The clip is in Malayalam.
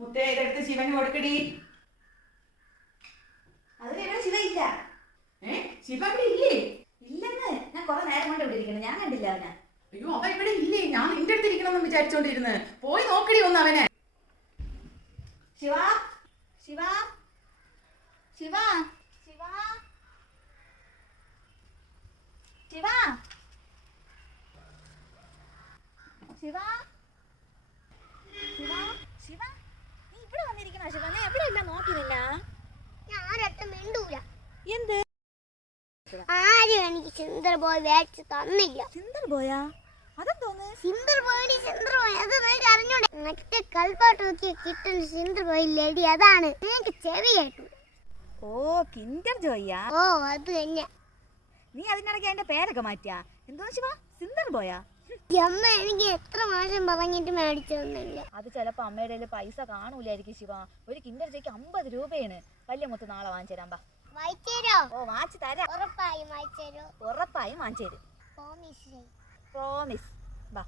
മുത്തേ ഇതെടുത്ത് ശിവന് കൊടുക്കടി. അതിന് ഇവിടെ ശിവ ഇല്ല. ശിവ ഇവിടെ ഇല്ലേ? ഇല്ലെന്ന് ഞാൻ കുറെ നേരം കൊണ്ട് ഇവിടെ ഇരിക്കണം, ഞാൻ കണ്ടില്ല അവനെ. അയ്യോ അവൻ ഇവിടെ ഇല്ലേ? ഞാൻ നിന്റെ അടുത്ത് ഇരിക്കണമെന്ന് വിചാരിച്ചോണ്ടിരുന്ന്. പോയി നോക്കടി ഒന്ന് അവനെ. ശിവ ശിവ ശിവ ശിവ ശിവ ശിവ ശിവ ശിവ നീ ഇവിടെ വന്നിരിക്കണ ശിവ? നീ എവിടെയല്ല നോക്കിയില്ല. ഞാനൊട്ടും മിണ്ടൂല. എന്ത് ആരും എനിക്ക് സിന്ദർ ബോയ് മേടിച്ച് തന്നില്ല. സിന്ദർ ബോയാ? അതെന്തോന്ന്? സിന്ദർ ബോയ് അത് നിനക്ക് അറിഞ്ഞൂടെ? മറ്റേ കൽപ്പാട്ട് നോക്കി കിട്ടുന്ന സിന്ദർ ബോയ് ലേഡി അതാണ്. നിനക്ക് ചെവി കേട്ടു. ഓ കിൻഡർ ജോയിയാ? ഓ അത് തന്നെ. നീ അതിനിടയ്ക്ക് അതിന്റെ പേരൊക്കെ മാറ്റിയാ? എന്തോന്ന് ശിവ? സിന്ദർ ബോയാ? അമ്മ എനിക്ക് എത്ര മാസം പറഞ്ഞിട്ട് മേടിച്ചു തന്നില്ല. അത് ചിലപ്പോ അമ്മയുടെ കയ്യില് പൈസ കാണൂലായിരിക്കും ശിവ. ഒരു കിൻഡർ ജോയ്ക്ക് 50 രൂപയാണ്. വലിയ മുത്ത് നാളെ വാങ്ങിച്ചു തരാം. ബാ വായിച്ചേരോ? ഓ വാങ്ങിച്ചു തരാം, ഉറപ്പായും വായിച്ചേരോ? ഉറപ്പായും വാങ്ങിച്ചു തരും. പ്രോമിസ്. പ്രോമിസ്. ബാ.